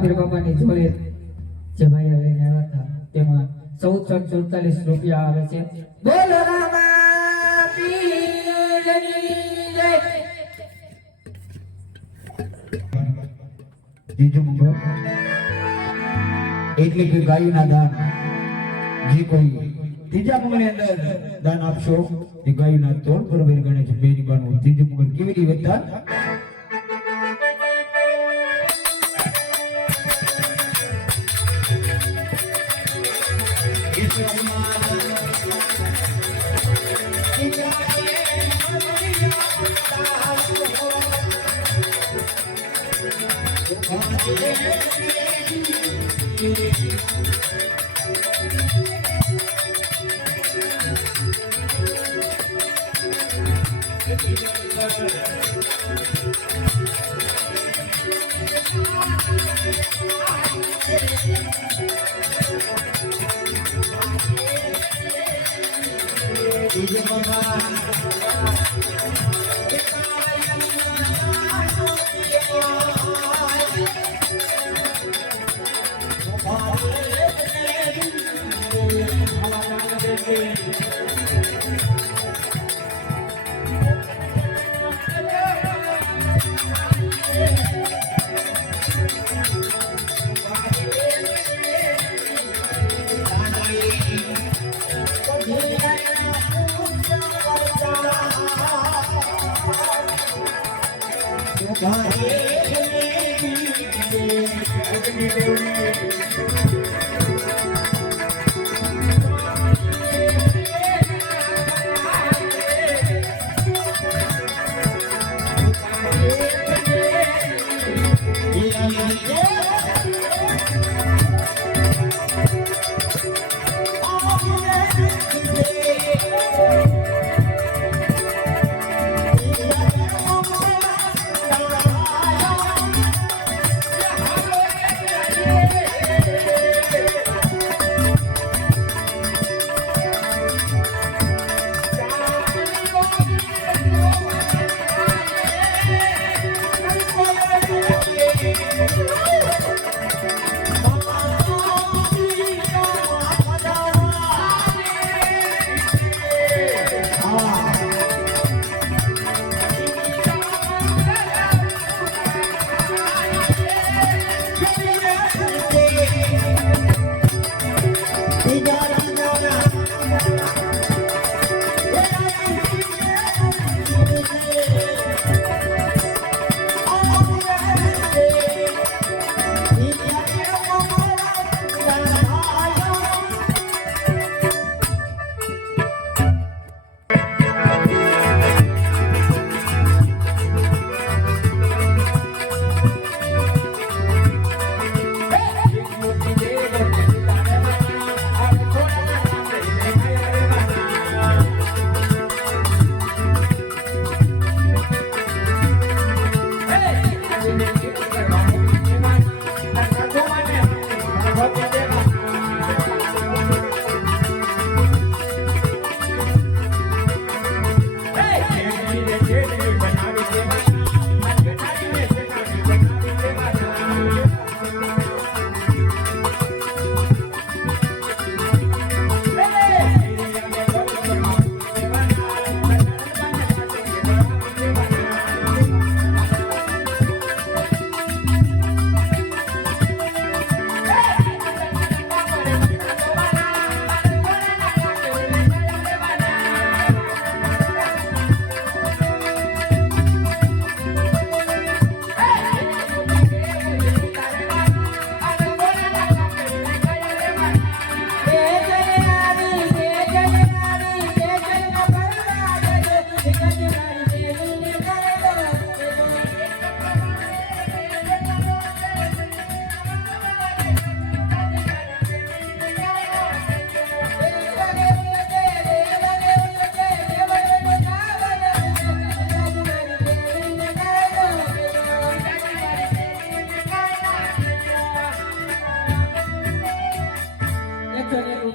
પીર બાપાની જોડે જે ભાઈ લઈને આવ્યા હતા તેમાં 1447 રૂપિયા આવે છે. બોલો રામા પીરની જય. બીજું મંગળ એટલે કે ગાયના દાન જે કોઈ ત્રીજા મંગળની અંદર દાન આપશો એ ગાયના તોડ પર વેર ગણે છે. બેની બાનું ત્રીજું મંગળ કેવી રીતે વધતા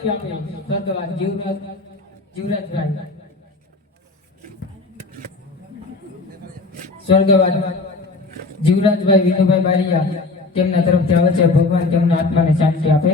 ટ્રોફી આપે સ્વર્ગવાસ જીવરાજભાઈ સ્વર્ગવાસ જીવરાજભાઈ વિનુભાઈ બારિયા તેમના તરફથી આવે છે. ભગવાન તેમના આત્માને શાંતિ આપે.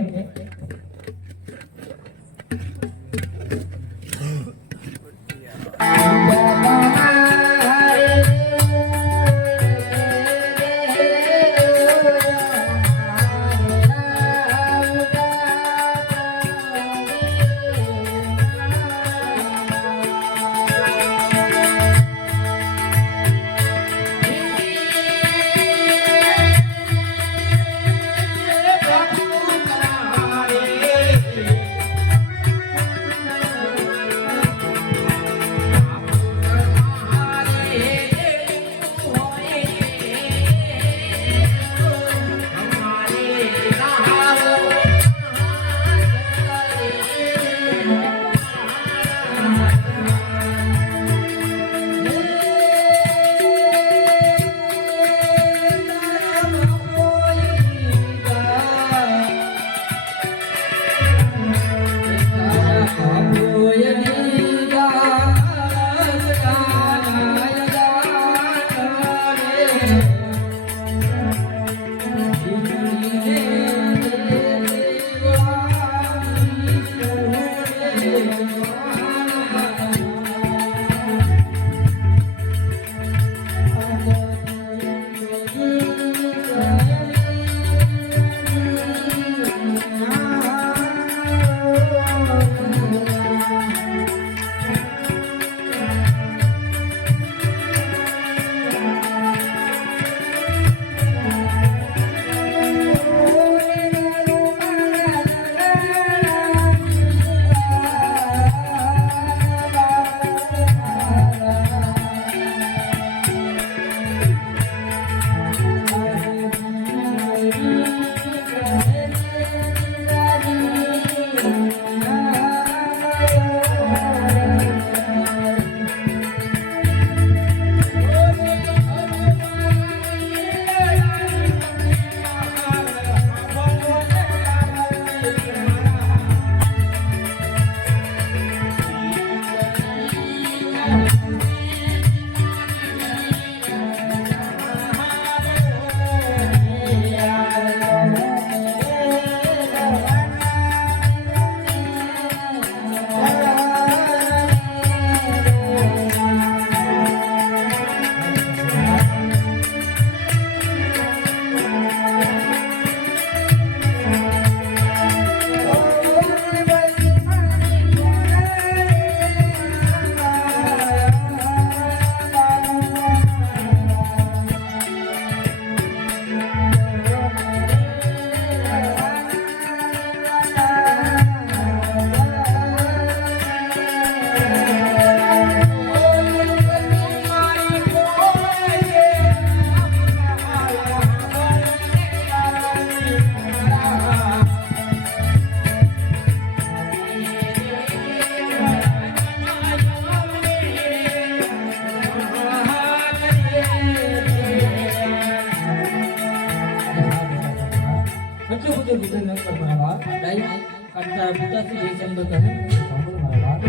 અંતર પિતાશ્રી જયચંદ્ર કહે સાંભળો મારા વાત.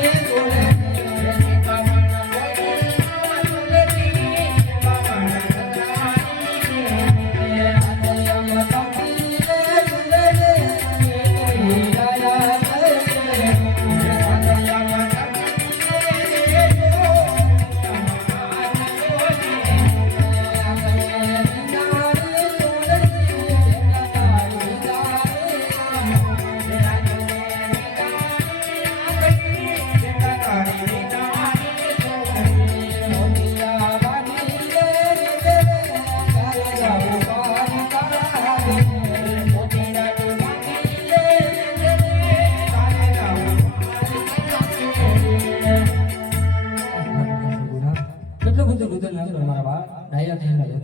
Thank you.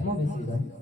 હું બેસી જાઉં.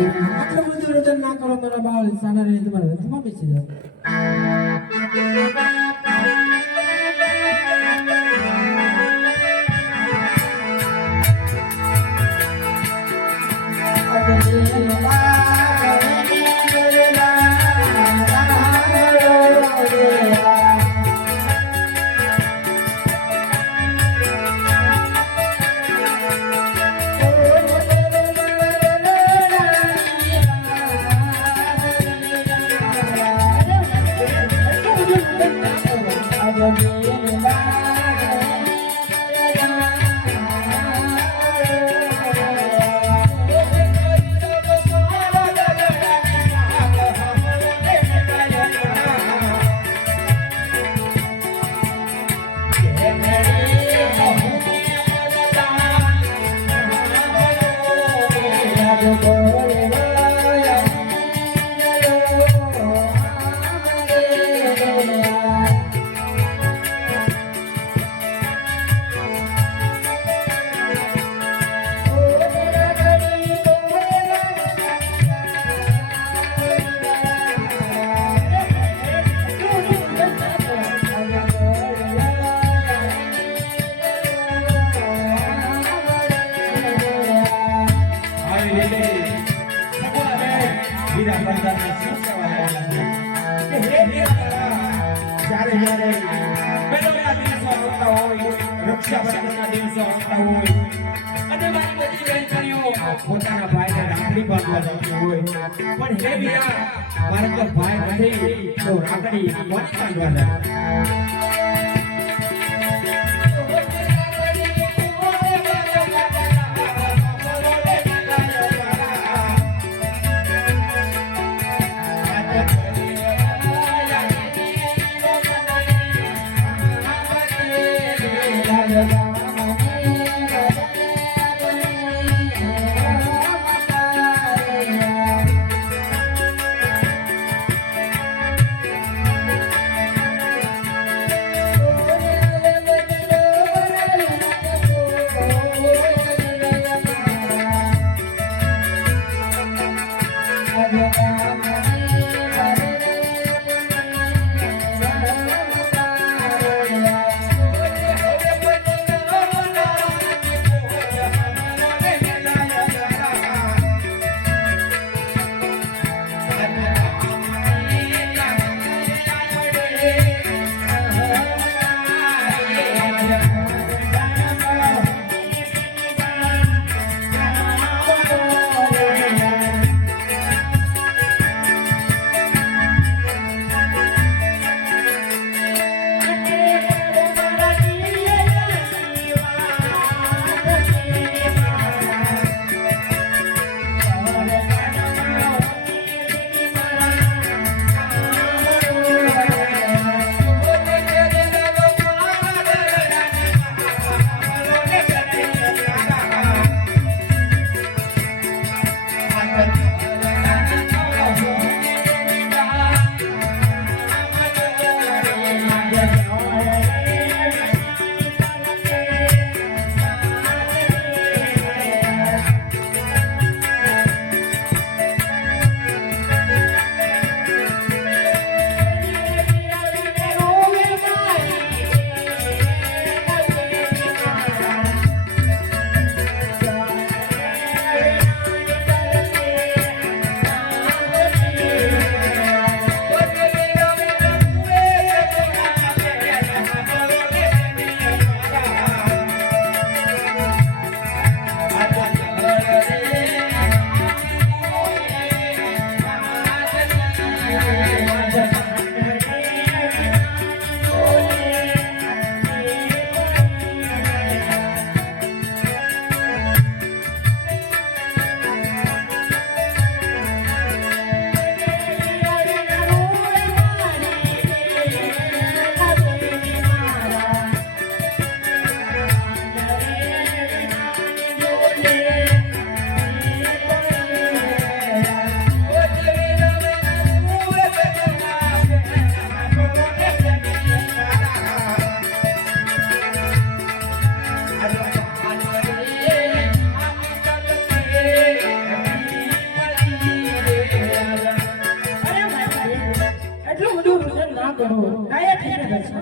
આટલું બધું રટન ના કરો મારા બાળ સાના રહી તમારા રથમાં બેસી જાઓ પોતાના ભાઈને રાખડી બાંધવા જતી હોય પણ હે વીરા મારે તો ભાઈ નથી તો રાખડી કોને બાંધવા જાય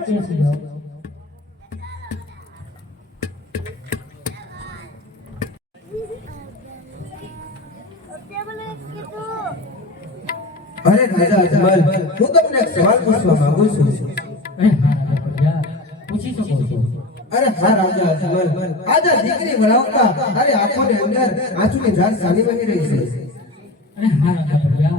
બેસી જાઓ. અરે રાજા અજમલ હું તમને એક સવાલ પૂછવા માંગુ છું અરે હા રાજા પ્રજા, પૂછી શકો છો. અરે હા રાજા અજમલ આજે દીકરી વળાવતા તારી આંખોની અંદર આંસુની ધાર ચાલી વહી રહી છે અરે હા રાજા પ્રજા,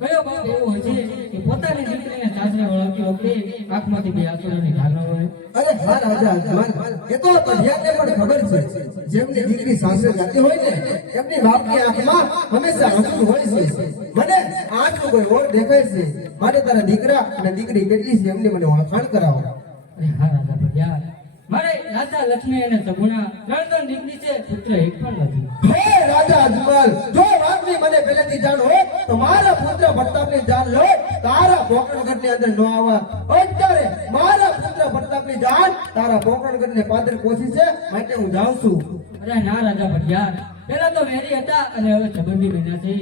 કયો બાપ એવો હોય છે કે પોતાની દીકરીને સાસરે વળાવતી વખતે આંખમાંથી બે આંસુની ધાર ન વહે? અરે હા રાજા અજમલ એ તો કઢિયાને પણ ખબર છે જેમની દીકરી સાસરે જાતી હોય ને એમની બાપની આંખમાં હંમેશા આંસુ હોય છે મને આંખનો કોઈ ઓર દેખાય છે મારે તારા દીકરા અને દીકરી કેટલી છે એમની મને ઓળખાણ કરાવો અરે હા રાજા પ્રજા, મારે રાજા લક્ષ્મી અને સગુણા ત્રણ દીકરી છે, પુત્ર એક પણ નથી. હે રાજા અજમલ જો વાતની મને પહેલેથી જાણ હોય તો મારા પુત્ર પ્રતાપની જાન લો તારા પોકરણગઢની અંદર ન આવવા અત્યારે મારા પુત્ર પ્રતાપની જાન તારા પોકરણગઢને પાદર પહોંચી છે માટે હું જાઉં છું અરે ના રાજા ભટિયાર, પેલા તો વેરી હતા અને હવે સંબંધી બન્યા છે,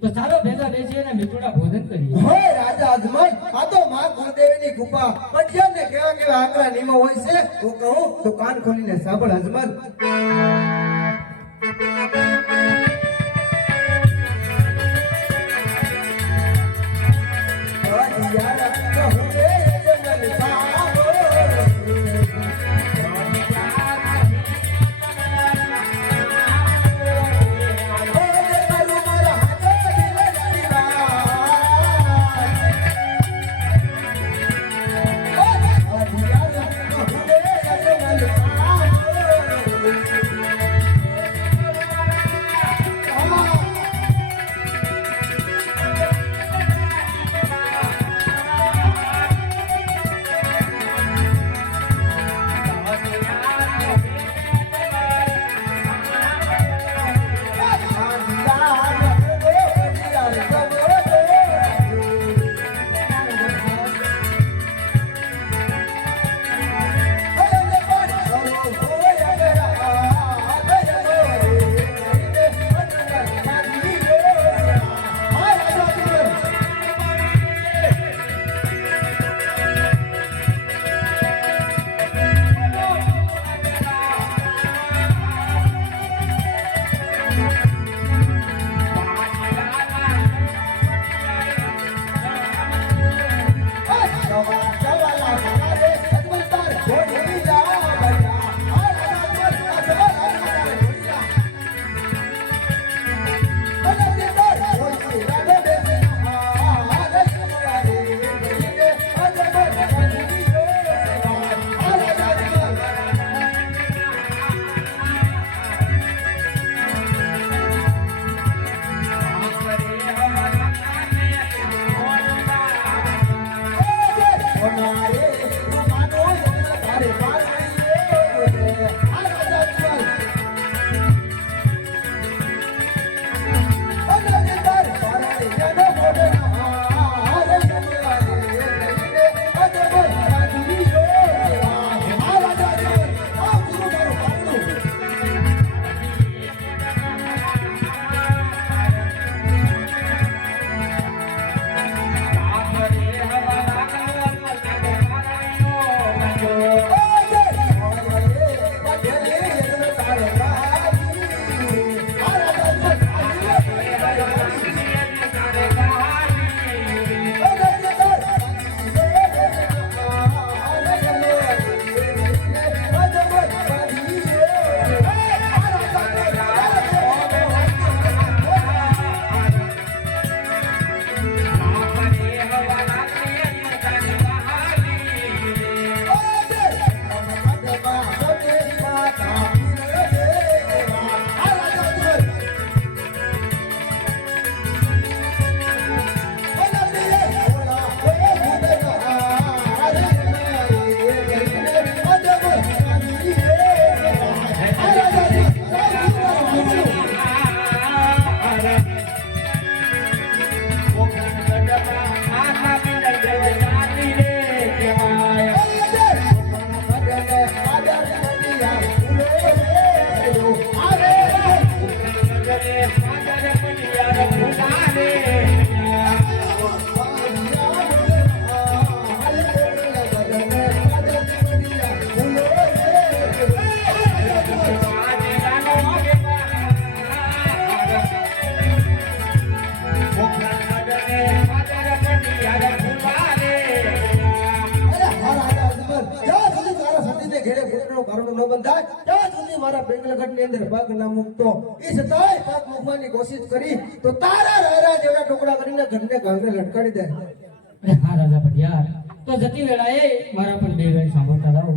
તો ચાલો ભેગા બેસી અને મીઠુડા ભોજન કરીએ. હે રાજા અજમલ આ તો માં કુળદેવીની કૃપા પટિયાને કેવા કેવા આકરા નિયમો હોય છે હું કહું તો કાન ખોલીને સાંભળ અજમલ બંધાય ત્યાં સુધી મારા બેંગલગઢની અંદર પગ ના મૂકતો. એ છતાંય પગ મૂકવાની કોશિશ કરી તો તારા રાયરા જેવડા ટુકડા કરીને ઘરને ગાંગરે લટકાડી દે. અરે હા રાજા ભટિયાર, તો જતી વેળાએ મારા પણ બે વેળ સાંભળતા રહો.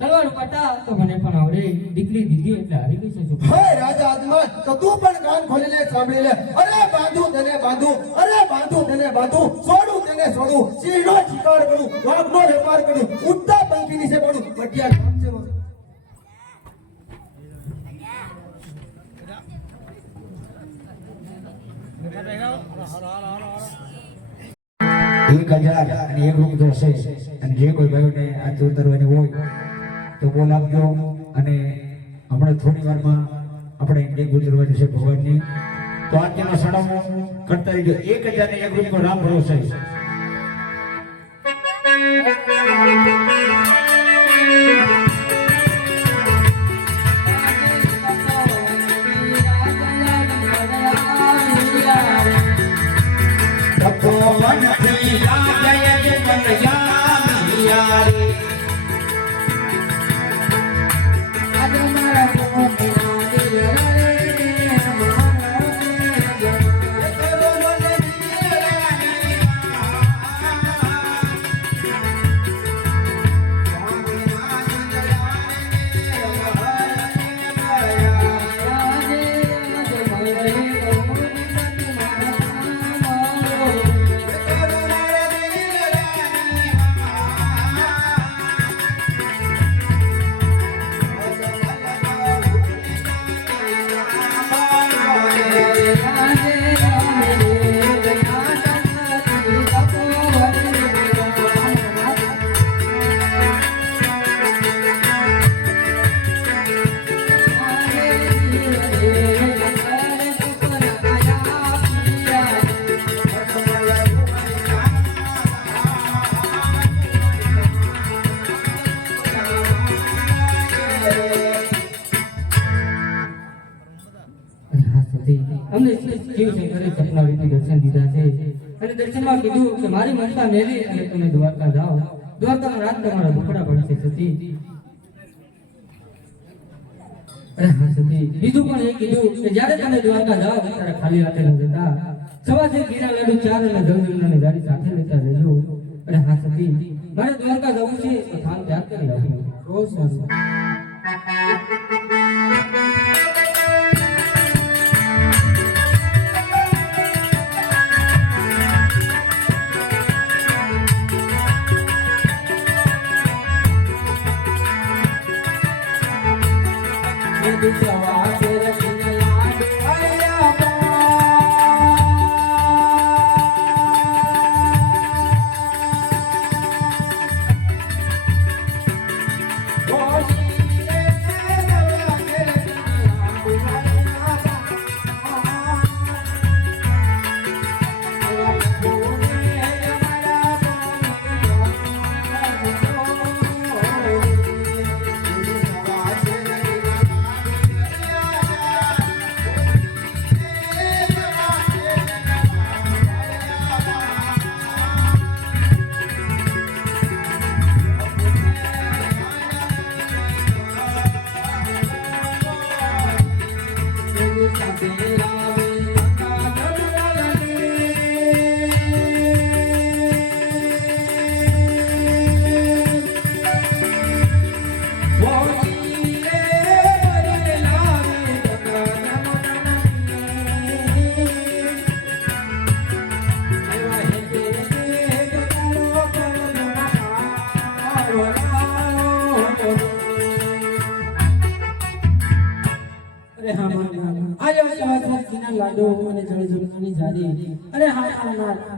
તલવાર ઉપાડતા તો મને પણ આવડે. દીકરી દીધી એટલે હારી ગઈ છે શું? હે રાજા આદમાન, તો તું પણ કાન ખોલી લે, સાંભળી લે. અરે બાંધું તને બાંધું, અરે બાંધું તને બાંધું, છોડું તને છોડું, સિંહનો શિકાર કરું, વાઘનો વેપાર કરું, ઉડતા પંખી નીચે પડું. ભટિયાર નામ છે મારું. 1001 રૂપિયા છે. અને જે કોઈ ભાઈઓને આ ઉતરવાની હોય તો બોલ આપજો. અને હમણાં થોડી વારમાં આપણે જે ગુજરવાની છે ભગવાનની, તો આજનો સડામો કરતા રહીજો. 1001 રૂપિયા રામ ભરોસે. અમને શિવશંકરે સપનાવીથી દર્શન દીધા છે અને દર્શનમાં કીધું કે મારી મમતા મેલી અને તમે દ્વારકા જાઓ. દ્વારકામાં રાત તમારા દુખડા પડશે સતી. અરે હા સતી, બીજું પણ એ કીધું કે જ્યારે તમે દ્વારકા જાઓ ત્યારે ખાલી હાથે ન જતા. સવારથી ઘીના લાડુ 4 અને જલજુલની ગાડી સાથે લેતા જજો. અરે હા સતી, મારે દ્વારકા જવું છે તો થાન ત્યાગ કરી રાખજો. બહુ સારું.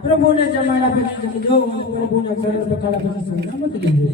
પ્રભુને જમાડા પછી જમજો, પ્રભુના ચરણ પકડા પછી સલામત લેજો.